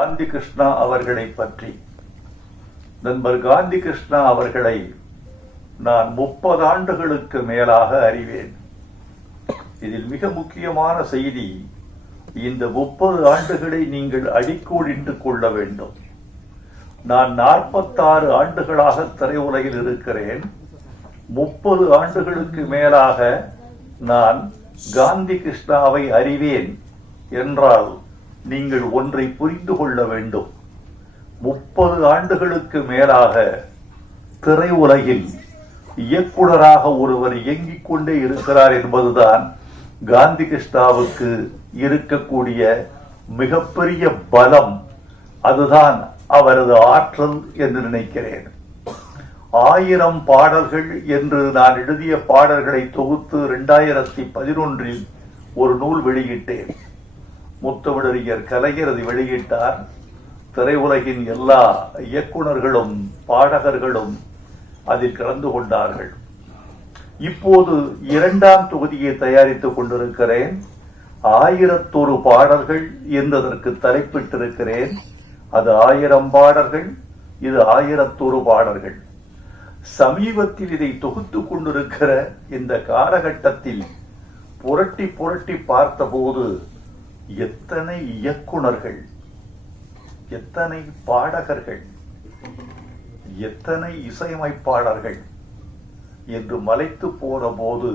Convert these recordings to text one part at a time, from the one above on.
காந்தி கிருஷ்ணா அவர்களை பற்றி. நண்பர் காந்தி கிருஷ்ணா அவர்களை நான் 30 ஆண்டுகளுக்கு மேலாக அறிவேன். இதில் மிக முக்கியமான செய்தி, இந்த 30 ஆண்டுகளை நீங்கள் அடிக்கோடிட்டுக் கொள்ள வேண்டும். நான் 46 ஆண்டுகளாக திரையுலகில் இருக்கிறேன். 30 ஆண்டுகளுக்கு மேலாக நான் காந்தி கிருஷ்ணாவை அறிவேன் என்றால் நீங்கள் ஒன்றை புரிந்து கொள்ள வேண்டும். 30 ஆண்டுகளுக்கு மேலாக திரையுலகில் இயக்குனராக ஒருவர் இயங்கிக் கொண்டே இருக்கிறார் என்பதுதான் காந்தி கிருஷ்ணாவுக்கு இருக்கக்கூடிய மிகப்பெரிய பலம். அதுதான் அவரது ஆற்றல் என்று நினைக்கிறேன். 1000 பாடல்கள் என்று நான் எழுதிய பாடல்களை தொகுத்து 2011 ஒரு நூல் வெளியிட்டேன். முத்தமிழறிஞர் கலைஞர் அதை வெளியிட்டார். திரையுலகின் எல்லா இயக்குனர்களும் பாடகர்களும் அதில் கலந்து கொண்டார்கள். இப்போது 2ஆம் தொகுதியை தயாரித்துக் கொண்டிருக்கிறேன். 1001 பாடல்கள் என்பதற்கு தலைப்பிட்டிருக்கிறேன். அது 1000 பாடல்கள், இது 1001 பாடல்கள். சமீபத்தில் இதை தொகுத்துக் கொண்டிருக்கிற இந்த காலகட்டத்தில் புரட்டி புரட்டி பார்த்தபோது எத்தனை இயக்குனர்கள், எத்தனை பாடகர்கள், எத்தனை இசையமைப்பாளர்கள் என்று மலைத்து போன போது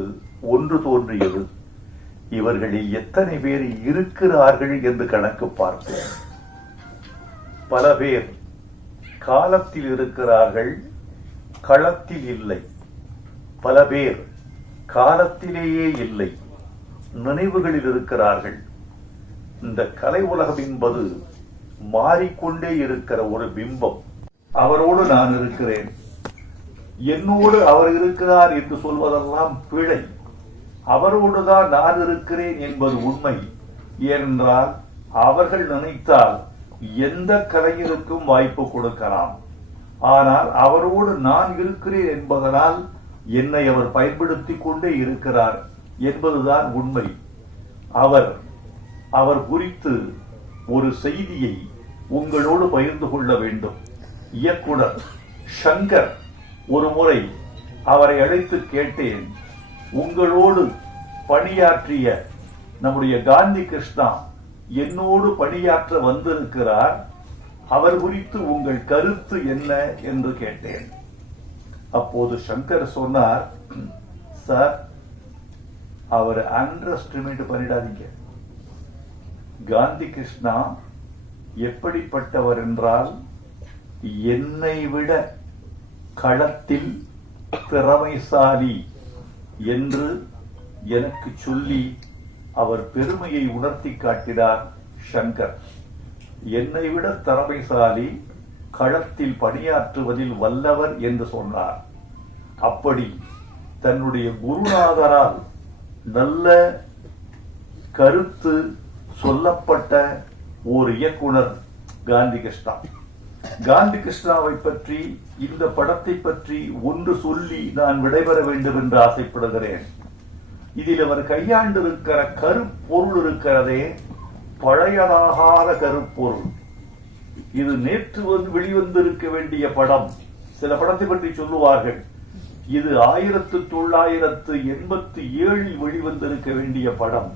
ஒன்று தோன்றியது, இவர்களில் எத்தனை பேர் இருக்கிறார்கள் என்று கணக்கு பார்த்தேன். பல பேர் காலத்தில் இருக்கிறார்கள், களத்தில் இல்லை. பல பேர் காலத்திலேயே இல்லை, நினைவுகளில் இருக்கிறார்கள். இந்த கலை உலகம் என்பது மாறிக்கொண்டே இருக்கிற ஒரு பிம்பம். அவரோடு நான் இருக்கிறேன், என்னோடு அவர் இருக்கிறார் என்று சொல்வதெல்லாம் பிழை. அவரோடுதான் நான் இருக்கிறேன் என்பது உண்மை. ஏனென்றால் அவர்கள் நினைத்தால் எந்த கலைஞருக்கும் வாய்ப்பு கொடுக்கலாம். ஆனால் அவரோடு நான் இருக்கிறேன் என்பதனால் என்னை அவர் பயன்படுத்திக் கொண்டே இருக்கிறார் என்பதுதான் உண்மை. அவர் குறித்து ஒரு செய்தியை உங்களோடு பகிர்ந்து கொள்ள வேண்டும். இயக்குனர் சங்கர் ஒரு முறை அவரை அழைத்து கேட்டேன், உங்களோடு பணியாற்றிய நம்முடைய காந்தி கிருஷ்ணா என்னோடு பணியாற்ற வந்திருக்கிறார், அவர் குறித்து உங்கள் கருத்து என்ன என்று கேட்டேன். அப்போது சங்கர் சொன்னார், சார், அவர் அண்டர் எஸ்டிமேட் பண்ணிடாதீங்க. காந்தி கிருஷ்ணா எப்படிப்பட்டவர் என்றால், என்னை விட களத்தில் திறமைசாலி என்று எனக்கு சொல்லி அவர் பெருமையை உணர்த்தி காட்டினார் சங்கர். என்னை விட திறமைசாலி, களத்தில் பணியாற்றுவதில் வல்லவர் என்று சொன்னார். அப்படி தன்னுடைய குருநாதரால் நல்ல கருத்து சொல்லப்பட்ட ஒரு இயக்குனர் காந்தி கிருஷ்ணா. காந்தி கிருஷ்ணாவை பற்றி, இந்த படத்தை பற்றி ஒன்று சொல்லி நான் விடைபெற வேண்டும் என்று ஆசைப்படுகிறேன். இதில் அவர் கையாண்டிருக்கிற கருப்பொருள் இருக்கிறதே, பழையதாகாத கருப்பொருள். இது நேற்று வெளிவந்திருக்க வேண்டிய படம். சில படத்தை பற்றி சொல்லுவார்கள், இது 1987 வெளிவந்திருக்க வேண்டிய படம்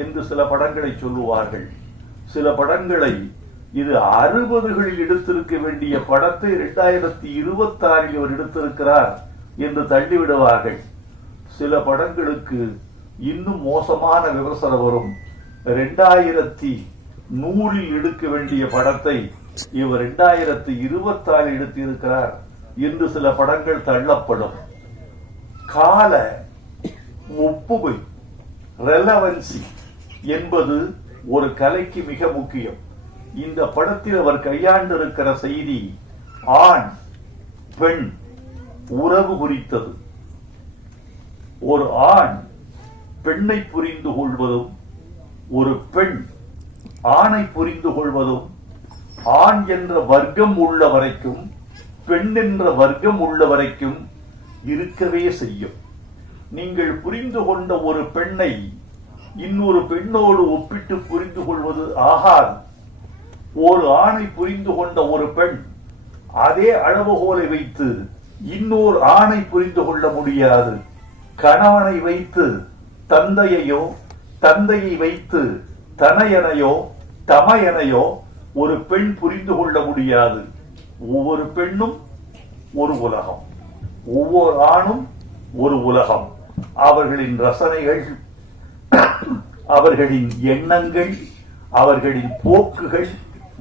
என்று சில படங்களை சொல்லுவார்கள். சில படங்களை இது 60களில் எடுத்திருக்க வேண்டிய படத்தை 2026 அவர் எடுத்திருக்கிறார் என்று தள்ளிவிடுவார்கள். சில படங்களுக்கு இன்னும் மோசமான விமர்சனம் வரும். 2100 எடுக்க வேண்டிய படத்தை இவர் 2026 எடுத்திருக்கிறார் என்று சில படங்கள் தள்ளப்படும். கால ஒப்புமை, ரெலவன்சி என்பது ஒரு கலைக்கு மிக முக்கியம். இந்த படத்தில் அவர் கையாண்டிருக்கிற செய்தி ஆண் பெண் உறவு குறித்தது. ஒரு ஆண் பெண்ணை புரிந்து கொள்வதும், ஒரு பெண் ஆணை புரிந்து கொள்வதும், ஆண் என்ற வர்க்கம் உள்ள வரைக்கும், பெண் என்ற வர்க்கம் உள்ள வரைக்கும் இருக்கவே செய்யும். நீங்கள் புரிந்து கொண்ட ஒரு பெண்ணை இன்னொரு பெண்ணோடு ஒப்பிட்டு புரிந்து கொள்வது ஆகாது. ஒரு ஆணை புரிந்து கொண்ட ஒரு பெண் அதே அளவுகோலை வைத்து இன்னொரு ஆணை புரிந்து கொள்ள முடியாது. கணவனை வைத்து தந்தையையோ, தந்தையை வைத்து தனையனையோ, தமையனையோ ஒரு பெண் புரிந்து கொள்ள முடியாது. ஒவ்வொரு பெண்ணும் ஒரு உலகம், ஒவ்வொரு ஆணும் ஒரு உலகம். அவர்களின் ரசனைகள், அவர்களின் எண்ணங்கள், அவர்களின் போக்குகள்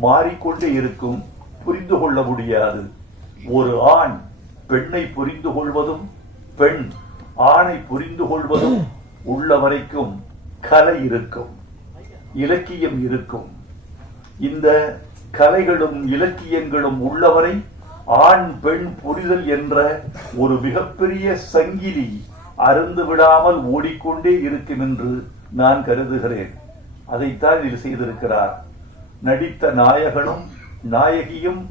மாறிக்கொண்டே இருக்கும். புரிந்து கொள்ள முடியாது. ஒரு ஆண் பெண்ணை புரிந்து கொள்வதும் பெண் ஆணை புரிந்து கொள்வதும் உள்ள வரைக்கும் கலை இருக்கும், இலக்கியம் இருக்கும். இந்த கலைகளும் இலக்கியங்களும் உள்ளவரை ஆண் பெண் புரிதல் என்ற ஒரு மிகப்பெரிய சங்கிலி அருந்து விடாமல் ஓடிக்கொண்டே இருக்கும் என்று நான் கருதுகிறேன். அதைத்தான் இதில் செய்திருக்கிறார். நடித்த நாயகனும் நாயகியும்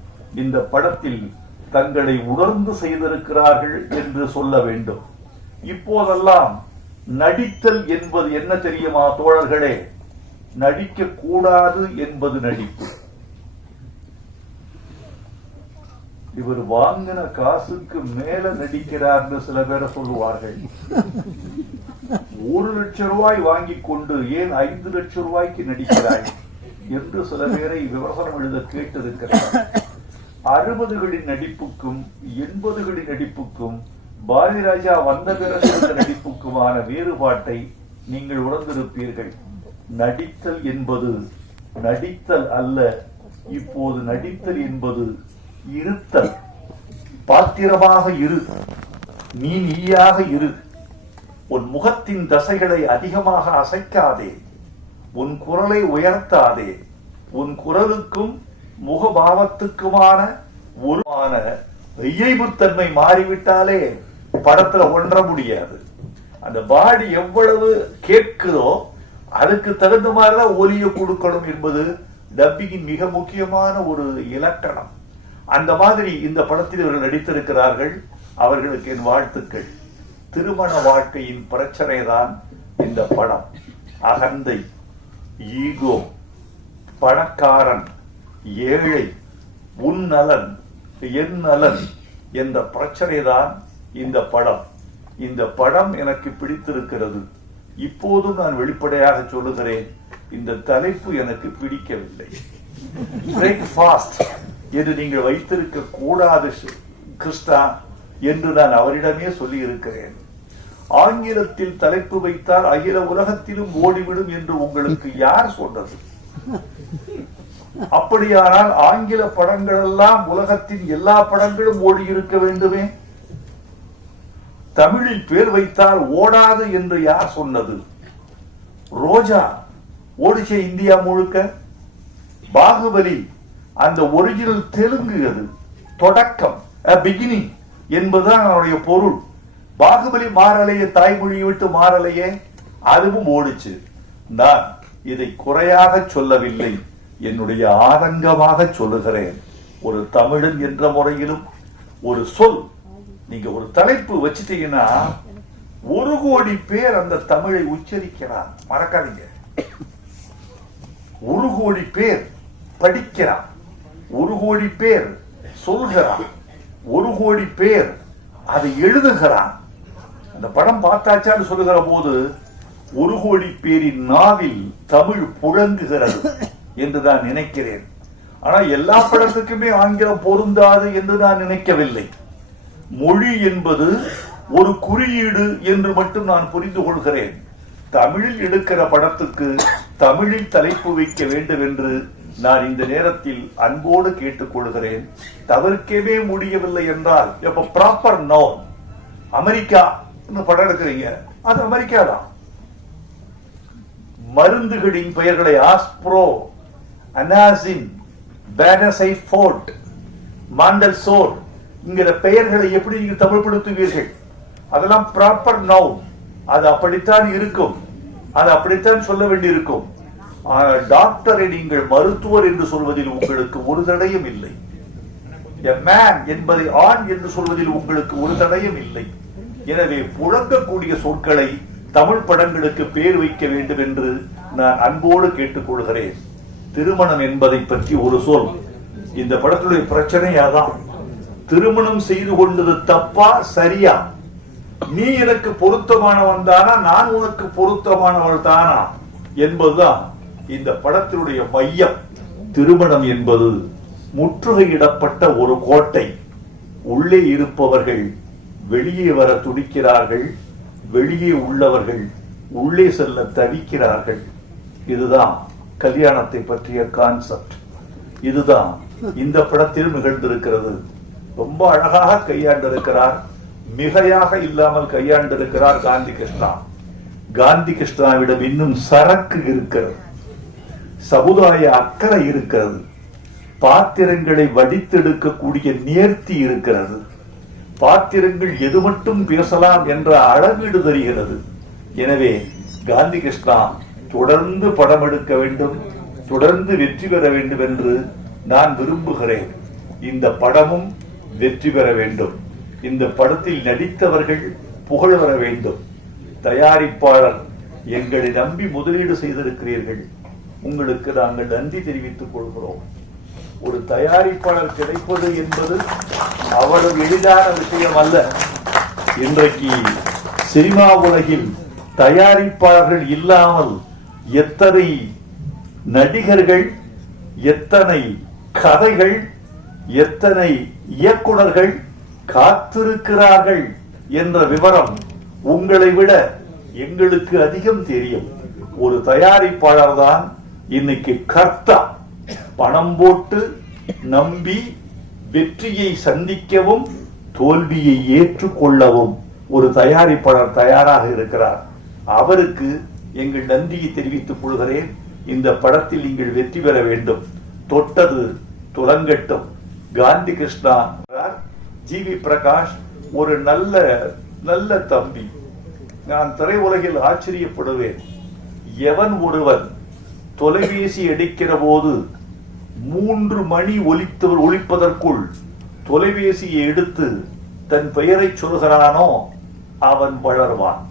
இந்த படத்தில் தங்களை உணர்ந்து செய்திருக்கிறார்கள் என்று சொல்ல வேண்டும். இப்போதெல்லாம் நடித்தல் என்பது என்ன தெரியுமா தோழர்களே? நடிக்க கூடாது என்பது நடிப்பு. இவர் வாங்கின காசுக்கு மேல நடிக்கிறார்னு சில பேரை சொல்லுவார்கள். 1 லட்சம் ரூபாய் வாங்கி கொண்டு ஏன் 5 லட்சம் ரூபாய்க்கு நடிக்கிறாய் என்று சில பேரை விமர்சனம் எழுத கேட்டிருக்கிறார். 60களின் நடிப்புக்கும் 80களின் நடிப்புக்கும் பாரதி ராஜா வந்த பிறகு நடிப்புக்குமான வேறுபாட்டை நீங்கள் உணர்ந்திருப்பீர்கள். நடித்தல் என்பது நடித்தல் அல்ல. இப்போது நடித்தல் என்பது இருத்தல். பாத்திரமாக இரு, நீ நீயாக இரு. உன் முகத்தின் தசைகளை அதிகமாக அசைக்காதே, உன் குரலை உயர்த்தாதே. உன் குரலுக்கும் முகபாவத்துக்குமான ஒருமான இயைபுத்தன்மை மாறிவிட்டாலே படத்துல ஒன்ற முடியாது. அந்த பாடி எவ்வளவு கேட்குதோ அதுக்கு தகுந்த மாதிரிதான் ஒலியை கொடுக்கணும் என்பது டப்பிங்கின் மிக முக்கியமான ஒரு இலக்கணம். அந்த மாதிரி இந்த படத்தில் இவர்கள் நடித்திருக்கிறார்கள். அவர்களுக்கு என் வாழ்த்துக்கள். திருமண வாழ்க்கையின் பிரச்சனை தான் இந்த படம். அகந்தை, ஈகோ, பணக்காரன், ஏழை, உன் நலன், என் நலன் என்ற பிரச்சனை தான் இந்த படம். இந்த படம் எனக்கு பிடித்திருக்கிறது. இப்போதும் நான் வெளிப்படையாக சொல்லுகிறேன், இந்த தலைப்பு எனக்கு பிடிக்கவில்லை. பிரேக்ஃபாஸ்ட் என்று நீங்கள் வைத்திருக்க கூடாது கிருஷ்ணா என்று நான் அவரிடமே சொல்லி இருக்கிறேன். ஆங்கிலத்தில் தலைப்பு வைத்தால் அகில உலகத்திலும் ஓடிவிடும் என்று உங்களுக்கு யார் சொன்னது? அப்படியானால் ஆங்கில படங்கள் எல்லாம் உலகத்தின் எல்லா படங்களும் ஓடி இருக்க வேண்டுமே. தமிழில் பேர் வைத்தால் ஓடாது என்று யார் சொன்னது? ரோஜா ஓடிச்ச இந்தியா முழுக்க. பாகுபலி அந்த ஒரிஜினல் தெலுங்கு, அது தொடக்கம், பிகினிங் என்பதுதான் அவருடைய பொருள். பாகுபலி மாறலையே, தாய்மொழியை விட்டு மாறலையே, அதுவும் ஓடிச்சு. நான் இதை குறையாக சொல்லவில்லை, என்னுடைய ஆதங்கமாக சொல்லுகிறேன். ஒரு தமிழன் என்ற முறையிலும் ஒரு சொல், நீங்க ஒரு தலைப்பு வச்சுட்டீங்கன்னா 1 கோடி பேர் அந்த தமிழை உச்சரிக்கிறான். மறக்காதீங்க, 1 கோடி பேர் படிக்கிறான், 1 கோடி பேர் சொல்கிறான், 1 கோடி பேர் அதை எழுதுகிறான். அந்த படம் பார்த்தாச்சான்னு சொல்லுகிற போது 1 கோடி பேரின் நாவில் தமிழ் புழங்குகிறது என்று நான் நினைக்கிறேன். ஆனா எல்லா படத்துக்குமே ஆங்கிலம் பொருந்தாது என்று நான் நினைக்கவில்லை. மொழி என்பது ஒரு குறியீடு என்று மட்டும் நான் புரிந்து கொள்கிறேன். தமிழில் எடுக்கிற படத்துக்கு தமிழில் தலைப்பு வைக்க வேண்டும் என்று நான் இந்த நேரத்தில் அன்போடு கேட்டுக்கொள்கிறேன். தவிர்க்கவே முடியவில்லை என்றால், இப்ப ப்ராப்பர் நோன் அமெரிக்கா படம் எடுக்கிறீங்க, அது அமெரிக்கா தான். மருந்துகளின் பெயர்களை ஆஸ்ப்ரோ, அனாசின், பேனசைஃபோர்ட், மாண்டல்சோர் என்கிற பெயர்களை எப்படி நீங்கள் தமிழ்படுத்துவீர்கள்? அதெல்லாம் ப்ராப்பர் நவுன். அது அப்படித்தான் இருக்கும், அது அப்படித்தான் சொல்ல வேண்டியிருக்கும். டாக்டரை நீங்கள் மருத்துவர் என்று சொல்வதில் உங்களுக்கு ஒரு தடையும் இல்லை. மேன் என்பதை ஆண் என்று சொல்வதில் உங்களுக்கு ஒரு தடையும் இல்லை. எனவே புழங்கக்கூடிய சொற்களை தமிழ் படங்களுக்கு பேர் வைக்க வேண்டும் என்று நான் அன்போடு கேட்டுக்கொள்கிறேன். திருமணம் என்பதை பற்றி ஒரு சொல். இந்த படத்துடைய பிரச்சனை அதான். திருமணம் செய்து கொண்டது தப்பா சரியா? நீ எனக்கு பொருத்தமானவன் தானா, நான் உனக்கு பொருத்தமானவள் தானா என்பதுதான் இந்த படத்தினுடைய மையம். திருமணம் என்பது முற்றுகையிடப்பட்ட ஒரு கோட்டை. உள்ளே இருப்பவர்கள் வெளியே வர துடிக்கிறார்கள், வெளியே உள்ளவர்கள் உள்ளே செல்ல தவிக்கிறார்கள். இதுதான் கல்யாணத்தை பற்றிய கான்செப்ட். இதுதான் இந்த படத்தில் நிகழ்ந்திருக்கிறது. ரொம்ப அழகாக கையாண்டிருக்கிறார், மிகையாக இல்லாமல் கையாண்டிருக்கிறார் காந்தி கிருஷ்ணா. காந்தி கிருஷ்ணாவிடம் இன்னும் சரக்கு இருக்கிறது, சமுதாய அக்கறை இருக்கிறது, பாத்திரங்களை வடித்தெடுக்கக்கூடிய நேர்த்தி இருக்கிறது. பாத்திரங்கள் எது மட்டும் பேசலாம் என்ற அளவீடு தெரிகிறது. எனவே காந்தி கிருஷ்ணா தொடர்ந்து படம் எடுக்க வேண்டும், தொடர்ந்து வெற்றி பெற வேண்டும் என்று நான் விரும்புகிறேன். இந்த படமும் வெற்றி பெற வேண்டும். இந்த படத்தில் நடித்தவர்கள் புகழ் பெற வேண்டும். தயாரிப்பாளர், எங்களை நம்பி முதலீடு செய்திருக்கிறீர்கள், உங்களுக்கு நாங்கள் நன்றி தெரிவித்துக் கொள்கிறோம். ஒரு தயாரிப்பாளர் கிடைப்பது என்பது அவ்வளவு எளிதான விஷயம் அல்ல. இன்றைக்கு சினிமா உலகில் தயாரிப்பாளர்கள் இல்லாமல் எத்தனை நடிகர்கள், எத்தனை கதைகள், எத்தனை இயக்குனர்கள் காத்திருக்கிறார்கள் என்ற விவரம் உங்களை விட எங்களுக்கு அதிகம் தெரியும். ஒரு தயாரிப்பாளர் தான் இன்னைக்கு கர்த்தா. பணம் போட்டு நம்பி வெற்றியை சந்திக்கவும் தோல்வியை ஏற்றுக்கொள்ளவும் ஒரு தயாரிப்பாளர் தயாராக இருக்கிறார். அவருக்கு எங்கள் நன்றியை தெரிவித்துக் கொள்கிறேன். இந்த படத்தில் நீங்கள் வெற்றி பெற வேண்டும். தொட்டது துலங்கட்டும். காந்தி கிருஷ்ணா, ஜி.வி. பிரகாஷ் ஒரு நல்ல நல்ல தம்பி. நான் திரையுலகில் ஆச்சரியப்படுவேன். எவன் ஒருவன் தொலைபேசி அடிக்கிற போது 3 மணி ஒலிப்பதற்குள் தொலைபேசியை எடுத்து தன் பெயரை சொல்கிறானோ அவன் வளர்வான்.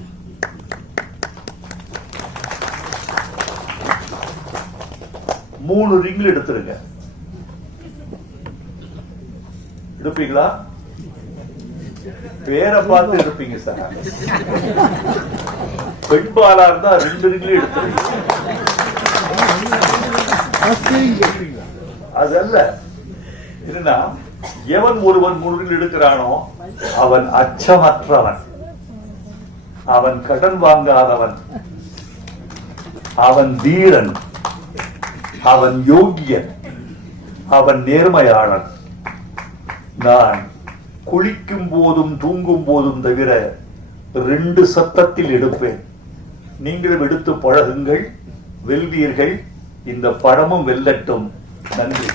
மூணு ரிங்கில் எடுத்துருங்க. எடுப்பீங்களா? பேரை பார்த்து எடுப்பீங்க சார். பெண்பாலா இருந்தா 2 ரிங்கில் எடுத்துருங்க. அதல்ல, என்னன்னா எவன் ஒருவன் 3 ரிங்கில் எடுக்கிறானோ அவன் அச்சமற்றவன், அவன் கடன் வாங்காதவன், அவன் வீரன், அவன் யோகியன், அவன் நேர்மையாளன். நான் குளிக்கும் போதும் தூங்கும் போதும் தவிர 2 சத்தத்தில் எடுப்பேன். நீங்களும் எடுத்து பழகுங்கள், வெல்வீர்கள். இந்த படமும் வெல்லட்டும். நன்றி.